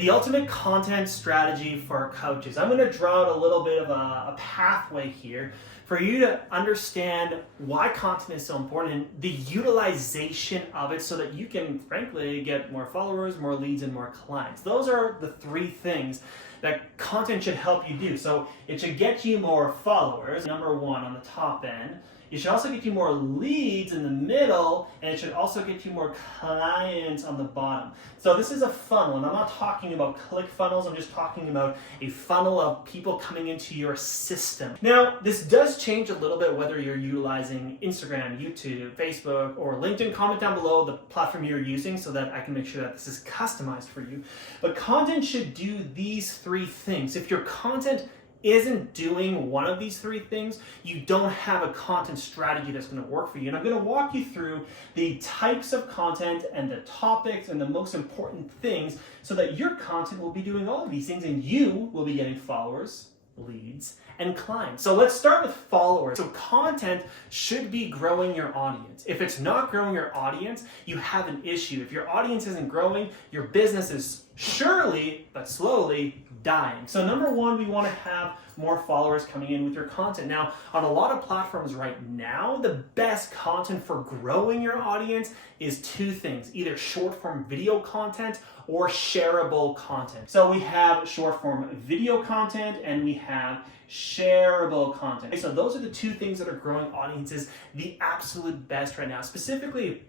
The ultimate content strategy for coaches. I'm going to draw out a little bit of a pathway here for you to understand why content is so important and the utilization of it so that you can, frankly, get more followers, more leads, and more clients. Those are the three things that content should help you do. So it should get you more followers, number one, on the top end. It should also get you more leads in the middle, and it should also get you more clients on the bottom. So this is a funnel, and I'm not talking about click funnels, I'm just talking about a funnel of people coming into your system. Now, this does change a little bit whether you're utilizing Instagram, YouTube, Facebook, or LinkedIn. Comment down below the platform you're using so that I can make sure that this is customized for you. But content should do these three things. If your content isn't doing one of these three things, you don't have a content strategy that's going to work for you. And I'm going to walk you through the types of content and the topics and the most important things so that your content will be doing all of these things and you will be getting followers, leads, and clients. So let's start with followers. So content should be growing your audience. If it's not growing your audience, you have an issue. If your audience isn't growing, your business is surely, but slowly, dying. So number one, we want to have more followers coming in with your content. Now, on a lot of platforms right now, the best content for growing your audience is two things, either short form video content or shareable content. So we have short form video content and we have shareable content. So those are the two things that are growing audiences the absolute best right now. Specifically,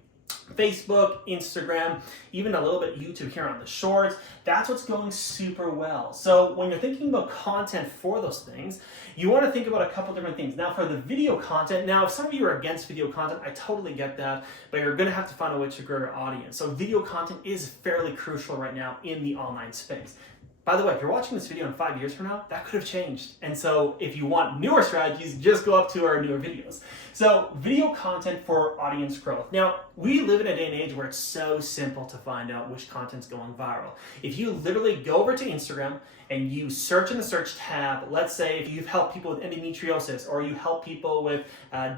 Facebook, Instagram, even a little bit YouTube here on the shorts. That's what's going super well. So when you're thinking about content for those things, you want to think about a couple different things. Now for the video content, now if some of you are against video content, I totally get that, but you're going to have to find a way to grow your audience. So video content is fairly crucial right now in the online space. By the way, if you're watching this video in 5 years from now, that could have changed. And so if you want newer strategies, just go up to our newer videos. So video content for audience growth. Now, we live in a day and age where it's so simple to find out which content's going viral. If you literally go over to Instagram and you search in the search tab, let's say if you've helped people with endometriosis or you help people with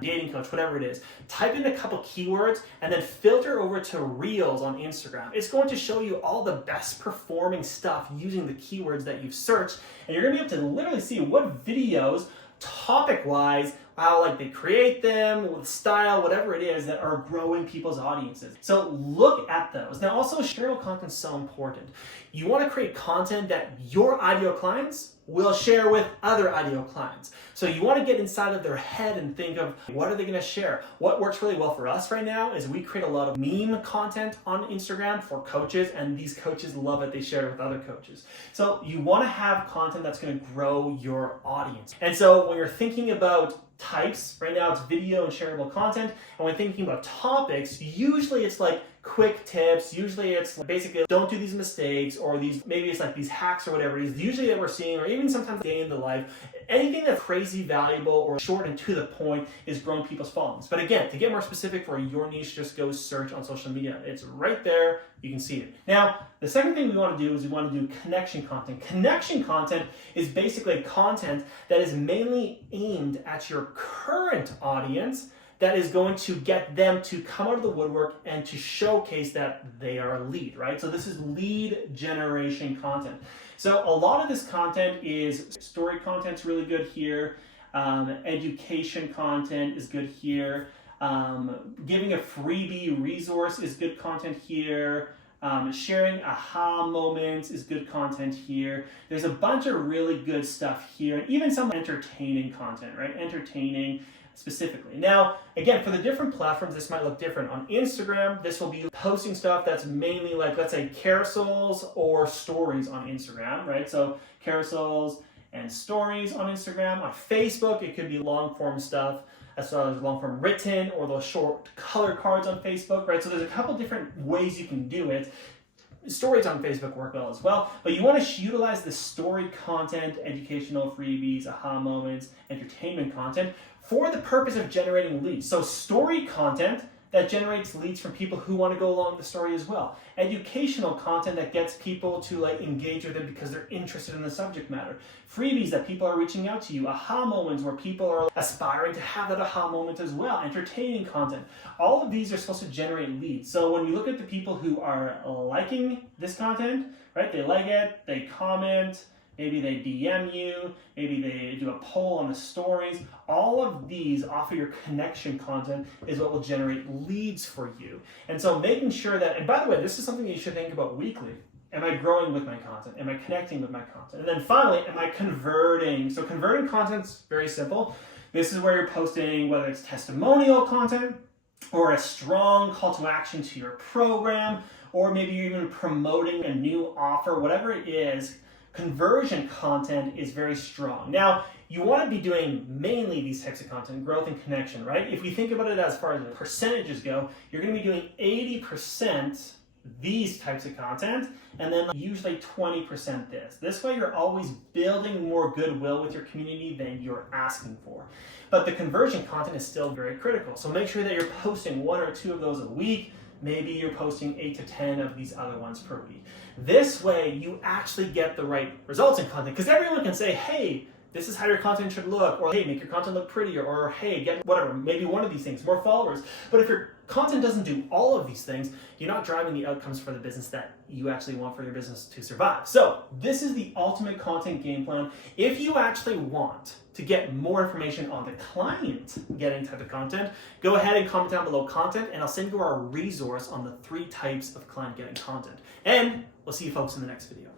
dating coach, whatever it is, type in a couple keywords and then filter over to Reels on Instagram. It's going to show you all the best performing stuff using the keywords that you've searched, and you're going to be able to literally see what videos, topic-wise, how like they create them, with style, whatever it is, that are growing people's audiences. So look at those. Now also, shareable content is so important. You want to create content that your ideal clients will share with other ideal clients. So you want to get inside of their head and think of what are they going to share. What works really well for us right now is we create a lot of meme content on Instagram for coaches, and these coaches love it. They share it with other coaches. So you want to have content that's going to grow your audience. And so when you're thinking about types, right now it's video and shareable content, and when thinking about topics, usually it's like quick tips, usually it's basically don't do these mistakes, or these, maybe it's like these hacks or whatever it is, usually that we're seeing, or even sometimes day in the life. Anything that's crazy valuable or short and to the point is growing people's followings. But again, to get more specific for your niche, just go search on social media. It's right there, you can see it. Now, the second thing we want to do is we want to do connection content. Connection content is basically content that is mainly aimed at your current audience, that is going to get them to come out of the woodwork and to showcase that they are a lead, right? So this is lead generation content. So a lot of this content is story content's really good here. Education content is good here. Giving a freebie resource is good content here. Sharing aha moments is good content here. There's a bunch of really good stuff here, and even some entertaining content, right? Entertaining specifically. Now, again, for the different platforms, this might look different. On Instagram, this will be posting stuff that's mainly like, let's say, carousels or stories on Instagram, right? So carousels and stories on Instagram. On Facebook, it could be long form stuff, as well as long form written, or those short color cards on Facebook, right? So there's a couple different ways you can do it. Stories on Facebook work well as well, but you want to utilize the story content, educational freebies, aha moments, entertainment content for the purpose of generating leads. So story content that generates leads from people who want to go along the story as well. Educational content that gets people to like engage with it because they're interested in the subject matter. Freebies that people are reaching out to you. Aha moments where people are aspiring to have that aha moment as well. Entertaining content. All of these are supposed to generate leads. So when we look at the people who are liking this content, right? They like it, they comment, maybe they DM you, maybe they do a poll on the stories. All of these off of your connection content is what will generate leads for you. And so making sure that, and by the way, this is something that you should think about weekly. Am I growing with my content? Am I connecting with my content? And then finally, am I converting? So converting content's very simple. This is where you're posting, whether it's testimonial content or a strong call to action to your program, or maybe you're even promoting a new offer, whatever it is. Conversion content is very strong. Now, you want to be doing mainly these types of content, growth and connection, right? If we think about it as far as the percentages go, you're going to be doing 80% these types of content, and then usually 20% this. This way you're always building more goodwill with your community than you're asking for. But the conversion content is still very critical. So make sure that you're posting 1 or 2 of those a week. Maybe you're posting 8 to 10 of these other ones per week. This way you actually get the right results in content, because everyone can say, hey, this is how your content should look, or hey, make your content look prettier, or hey, get whatever, maybe one of these things, more followers. But if your content doesn't do all of these things, you're not driving the outcomes for the business that you actually want for your business to survive. So this is the ultimate content game plan. If you actually want to get more information on the client getting type of content, go ahead and comment down below content, and I'll send you our resource on the 3 types of client getting content. And we'll see you folks in the next video.